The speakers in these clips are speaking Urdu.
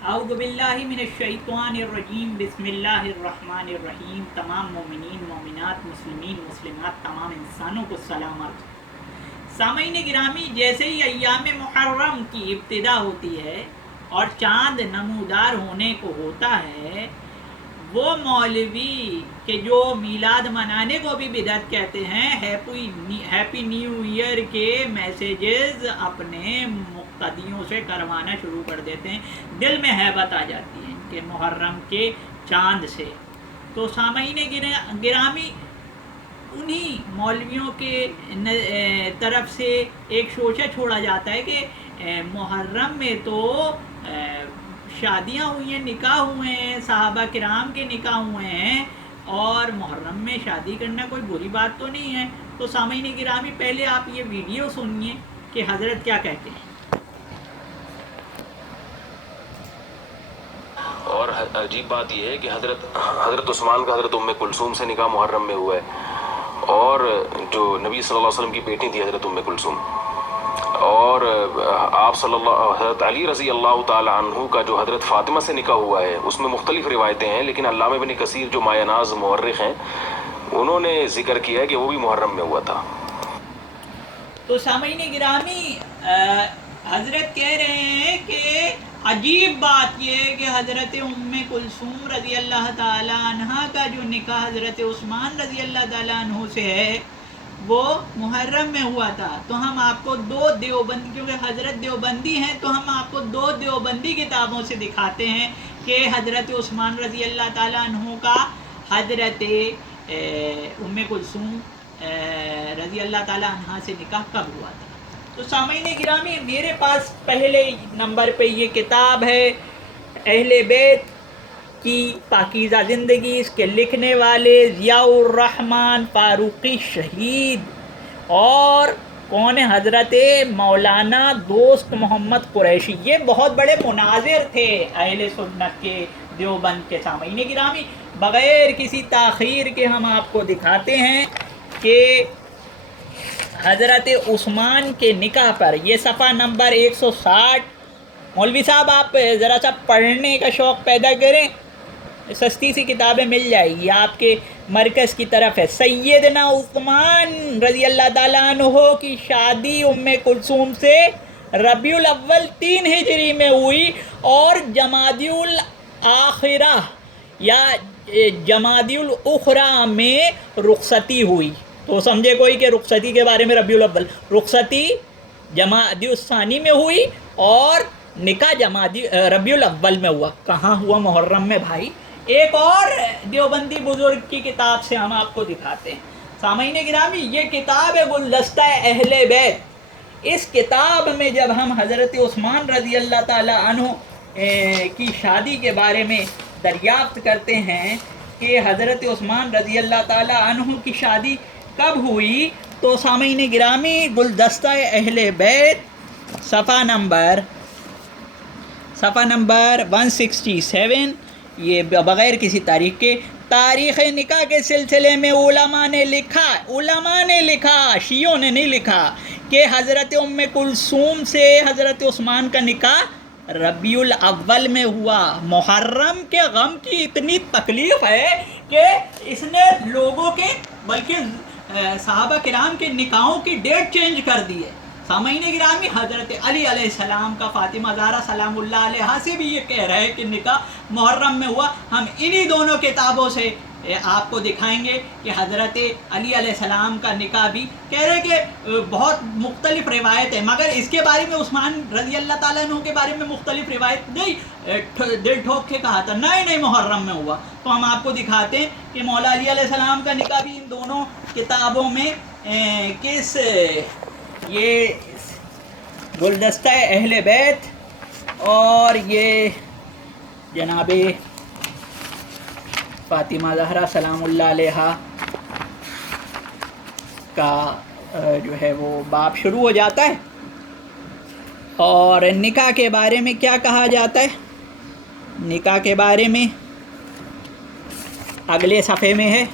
اعوذ باللہ من الشیطان الرجیم بسم اللہ الرحمن الرحیم۔ تمام مومنین مومنات مسلمین مسلمات تمام انسانوں کو سلام عرض۔ سامعین گرامی، جیسے ہی ایام محرم کی ابتدا ہوتی ہے اور چاند نمودار ہونے کو ہوتا ہے، وہ مولوی کہ جو میلاد منانے کو بھی بدعت کہتے ہیں، ہیپی نیو ایئر کے میسیجز اپنے مقتدیوں سے کروانا شروع کر دیتے ہیں۔ دل میں ہیبت آ جاتی ہے ان کے محرم کے چاند سے۔ تو سامعین گرامی، انہی مولویوں کے طرف سے ایک شوشہ چھوڑا جاتا ہے کہ محرم میں تو شادیاں ہوئی ہیں، نکاح ہوئے ہیں، صحابہ کرام کے نکاح ہوئے ہیں، اور محرم میں شادی کرنا کوئی بری بات تو نہیں ہے۔ تو سامعین گرامی، پہلے آپ یہ ویڈیو سنیے کہ حضرت کیا کہتے ہیں۔ اور عجیب بات یہ ہے کہ حضرت عثمان کا حضرت ام کلثوم سے نکاح محرم میں ہوا ہے، اور جو نبی صلی اللہ علیہ وسلم کی بیٹی تھی حضرت ام کلثوم، اور آپ حضرت علی رضی اللہ تعالی عنہ کا جو حضرت فاطمہ سے نکاح ہوا ہے، اس میں مختلف روایتیں ہیں، لیکن علامہ ابن کثیر جو مایہ ناز مورخ ہیں، انہوں نے ذکر کیا ہے کہ وہ بھی محرم میں ہوا تھا۔ تو سامعین گرامی، حضرت کہہ رہے ہیں کہ عجیب بات یہ ہے کہ حضرت ام کلثوم رضی اللہ تعالی عنہ کا جو نکاح حضرت عثمان رضی اللہ تعالی عنہ سے ہے، وہ محرم میں ہوا تھا۔ تو ہم آپ کو دو دیوبند، کیونکہ حضرت دیوبندی ہیں، تو ہم آپ کو دو دیوبندی کتابوں سے دکھاتے ہیں کہ حضرت عثمان رضی اللہ تعالیٰ عنہ کا حضرت ام کلثوم رضی اللہ تعالیٰ عنہ سے نکاح کب ہوا تھا۔ تو سامعین گرامی، میرے پاس پہلے نمبر پہ یہ کتاب ہے اہل بیت کی پاکیزہ زندگی، اس کے لکھنے والے ضیاء الرحمن فاروقی شہید، اور کون حضرت مولانا دوست محمد قریشی۔ یہ بہت بڑے مناظر تھے اہل سنت کے دیوبند کے۔ سامعین گرامی، بغیر کسی تاخیر کے ہم آپ کو دکھاتے ہیں کہ حضرت عثمان کے نکاح پر، یہ صفحہ نمبر 160۔ مولوی صاحب، آپ ذرا سا پڑھنے کا شوق پیدا کریں، سستی سی کتابیں مل جائے گی آپ کے مرکز کی طرف ہے۔ سیدنا عثمان رضی اللہ تعالیٰ عنہ کی شادی ام کلثوم سے ربیع الاول 3 ہجری میں ہوئی، اور جمادی الاخرہ یا جمادی الاخرہ میں رخصتی ہوئی۔ تو سمجھے کوئی کہ رخصتی کے بارے میں ربیع الاول، رخصتی جمادی الثانی میں ہوئی اور نکاح ربیع الاول میں ہوا۔ کہاں ہوا؟ محرم میں بھائی۔ ایک اور دیوبندی بزرگ کی کتاب سے ہم آپ کو دکھاتے ہیں۔ سامعین گرامی، یہ کتاب ہے گلدستہ اہل بیت۔ اس کتاب میں جب ہم حضرت عثمان رضی اللہ تعالی عنہ کی شادی کے بارے میں دریافت کرتے ہیں کہ حضرت عثمان رضی اللہ تعالی عنہ کی شادی کب ہوئی، تو سامعین گرامی، گلدستہ اہل بیت صفحہ نمبر 167، یہ بغیر کسی تاریخ کے، تاریخ نکاح کے سلسلے میں علماء نے لکھا، شیعوں نے نہیں لکھا، کہ حضرت ام کلثوم سے حضرت عثمان کا نکاح ربیع الاول میں ہوا۔ محرم کے غم کی اتنی تکلیف ہے کہ اس نے لوگوں کے، بلکہ صحابہ کرام کے نکاحوں کی ڈیٹ چینج کر دی ہے۔ سامعین گرامی، حضرت علی علیہ السلام کا فاطمہ زہرا سلام اللہ علیہا سے بھی یہ کہہ رہے ہیں کہ نکاح محرم میں ہوا۔ ہم انہی دونوں کتابوں سے آپ کو دکھائیں گے کہ حضرت علی علیہ السلام کا نکاح بھی، کہہ رہے کہ بہت مختلف روایت ہے، مگر اس کے بارے میں عثمان رضی اللہ تعالیٰ عنہ کے بارے میں مختلف روایت نہیں، دل ٹھوک کے کہا تھا نہیں محرم میں ہوا۔ تو ہم آپ کو دکھاتے ہیں کہ مولا علی علیہ السلام کا نکاح بھی ان دونوں کتابوں میں کس، یہ گلدستہ اہل بیت اور یہ جناب فاطمہ زہرا سلام اللہ علیہا کا جو ہے وہ باب شروع ہو جاتا ہے، اور نکاح کے بارے میں کیا کہا جاتا ہے۔ نکاح کے بارے میں اگلے صفحے میں ہے۔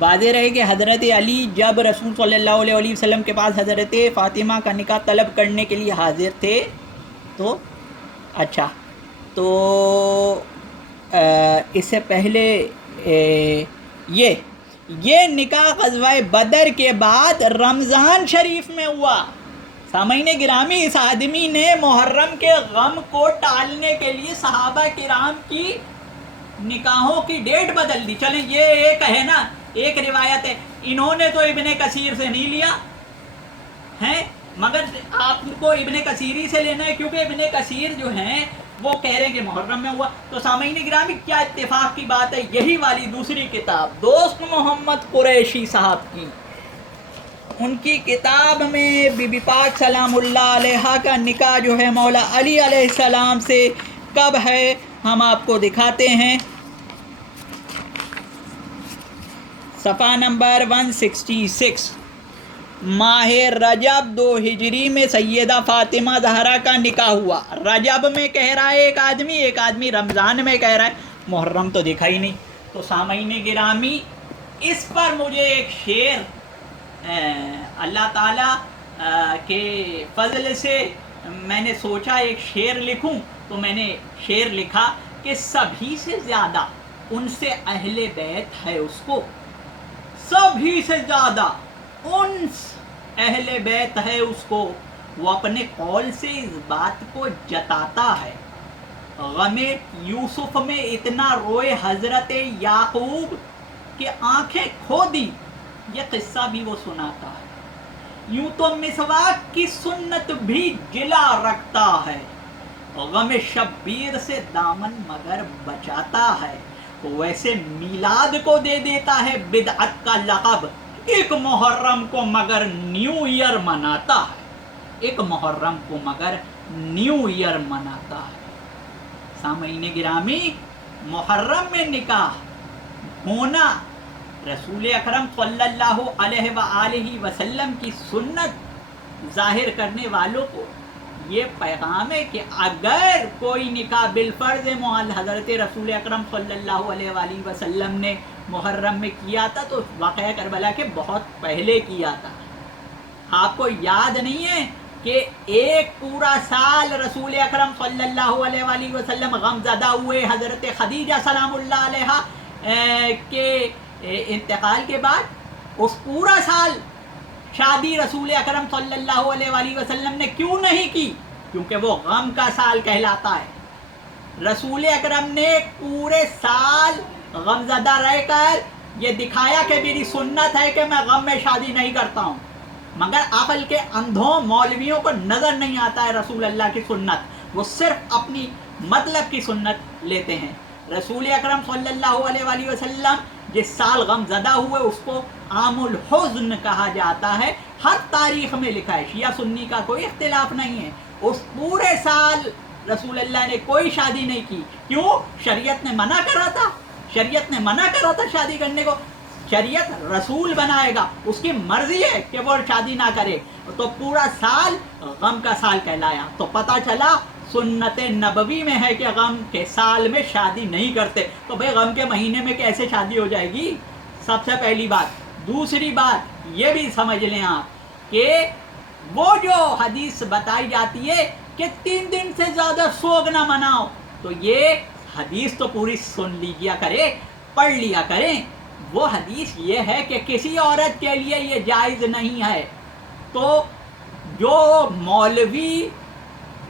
واضح رہے کہ حضرت علی جب رسول صلی اللہ علیہ وسلم کے پاس حضرت فاطمہ کا نکاح طلب کرنے کے لیے حاضر تھے، تو اچھا، تو اس سے پہلے یہ نکاح غزوہ بدر کے بعد رمضان شریف میں ہوا. سامعین گرامی، اس آدمی نے محرم کے غم کو ٹالنے کے لیے صحابہ کرام کی نکاحوں کی ڈیٹ بدل دی. چلیں یہ ایک ہے نا، ایک روایت ہے. انہوں نے تو ابن کثیر سے نہیں لیا ہے، مگر آپ کو ابن کثیری سے لینا ہے، کیونکہ ابن کثیر جو ہیں وہ کہہ رہے ہیں کہ محرم میں ہوا. تو سامعین گرامی کیا اتفاق کی بات ہے، یہی والی دوسری کتاب دوست محمد قریشی صاحب کی، ان کی کتاب میں بی بی پاک سلام اللہ علیہا کا نکاح جو ہے مولا علی علیہ السلام سے کب ہے ہم آپ کو دکھاتے ہیں. صفحہ نمبر 166. ماہ رجب 2 ہجری میں سیدہ فاطمہ زہرا کا نکاح ہوا. رجب میں کہہ رہا ہے ایک آدمی رمضان میں کہہ رہا ہے، محرم تو دیکھا ہی نہیں. تو سامعین گرامی، اس پر مجھے ایک شعر اللہ تعالیٰ کے فضل سے میں نے سوچا ایک شعر لکھوں، تو میں نے شعر لکھا کہ سبھی سے زیادہ ان سے اہل بیت ہے اس کو، سبھی سے زیادہ ان اہل بیت ہے اس کو، وہ اپنے قول سے اس بات کو جتاتا ہے. غم یوسف میں اتنا روئے حضرت یعقوب کہ آنکھیں کھو دی، یہ قصہ بھی وہ سناتا ہے. یوں تو مسواک کی سنت بھی جلا رکھتا ہے، غم شبیر سے دامن مگر بچاتا ہے. ویسے میلاد کو دے دیتا ہے بدعت کا لقب، ایک محرم کو مگر نیو ایئر مناتا ہے، ایک محرم کو مگر نیو ایئر مناتا ہے. سامعین گرامی، محرم میں نکاح ہونا رسول اکرم صلی اللہ علیہ وآلہ وسلم کی سنت ظاہر کرنے والوں کو یہ پیغام ہے کہ اگر کوئی نکاح بالفرض محال حضرت رسول اکرم صلی اللہ علیہ وآلہ وسلم نے محرم میں کیا تھا تو واقعہ کربلا کے بہت پہلے کیا تھا. آپ کو یاد نہیں ہے کہ ایک پورا سال رسول اکرم صلی اللہ علیہ وآلہ وسلم غم زدہ ہوئے حضرت خدیجہ سلام اللہ علیہ کے انتقال کے بعد؟ اس پورا سال شادی رسول اکرم صلی اللہ علیہ وآلہ وسلم نے کیوں نہیں کی؟ کیونکہ وہ غم کا سال کہلاتا ہے. رسول اکرم نے پورے سال غم زدہ رہ کر یہ دکھایا کہ میری سنت ہے کہ میں غم میں شادی نہیں کرتا ہوں، مگر عقل کے اندھوں مولویوں کو نظر نہیں آتا ہے رسول اللہ کی سنت، وہ صرف اپنی مطلب کی سنت لیتے ہیں. رسول اکرم صلی اللہ علیہ وآلہ وسلم جس سال غم زدہ ہوئے اس کو عام الحزن کہا جاتا ہے، ہر تاریخ میں لکھا ہے، شیعہ سنی کا کوئی اختلاف نہیں ہے. اس پورے سال رسول اللہ نے کوئی شادی نہیں کی. کیوں؟ شریعت نے منع کرا تھا، شریعت نے منع کرا تھا شادی کرنے کو. شریعت رسول بنائے گا، اس کی مرضی ہے کہ وہ شادی نہ کرے. تو پورا سال غم کا سال کہلایا. تو پتہ چلا سنت نبوی میں ہے کہ غم کے سال میں شادی نہیں کرتے. تو بھئی غم کے مہینے میں کیسے شادی ہو جائے گی؟ سب سے پہلی بات. دوسری بات یہ بھی سمجھ لیں آپ کہ وہ جو حدیث بتائی جاتی ہے کہ 3 دن سے زیادہ سوگ نہ مناؤ، تو یہ حدیث تو پوری سن لیجیا کرے، پڑھ لیا کریں. وہ حدیث یہ ہے کہ کسی عورت کے لیے یہ جائز نہیں ہے. تو جو مولوی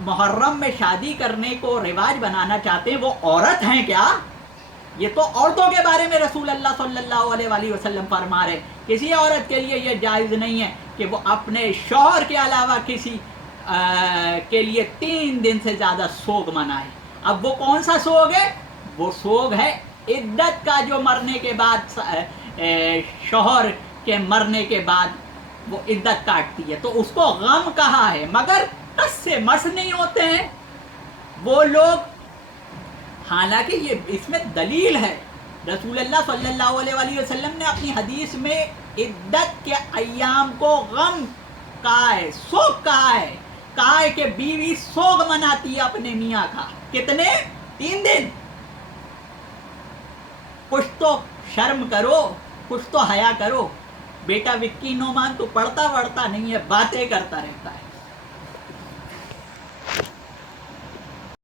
محرم میں شادی کرنے کو رواج بنانا چاہتے ہیں وہ عورت ہیں کیا؟ یہ تو عورتوں کے بارے میں رسول اللہ صلی اللہ علیہ وآلہ وسلم فرما رہے. کسی عورت کے لیے یہ جائز نہیں ہے کہ وہ اپنے شوہر کے علاوہ کسی کے لیے 3 دن سے زیادہ سوگ منائے. اب وہ کون سا سوگ ہے؟ وہ سوگ ہے عدت کا، جو مرنے کے بعد شوہر کے مرنے کے بعد وہ عدت کاٹتی ہے، تو اس کو غم کہا ہے. مگر کس سے مس نہیں ہوتے ہیں وہ لوگ. حالانکہ یہ اس میں دلیل ہے، رسول اللہ صلی اللہ علیہ وآلہ وسلم نے اپنی حدیث میں عدت کے ایام کو غم کہا ہے، سوگ کہا ہے کہ بیوی سوگ مناتی ہے اپنے میاں کا. کتنے؟ 3 دن. کچھ تو شرم کرو، کچھ تو حیا کرو. بیٹا وکی نعمان تو پڑھتا نہیں ہے، باتیں کرتا رہتا ہے.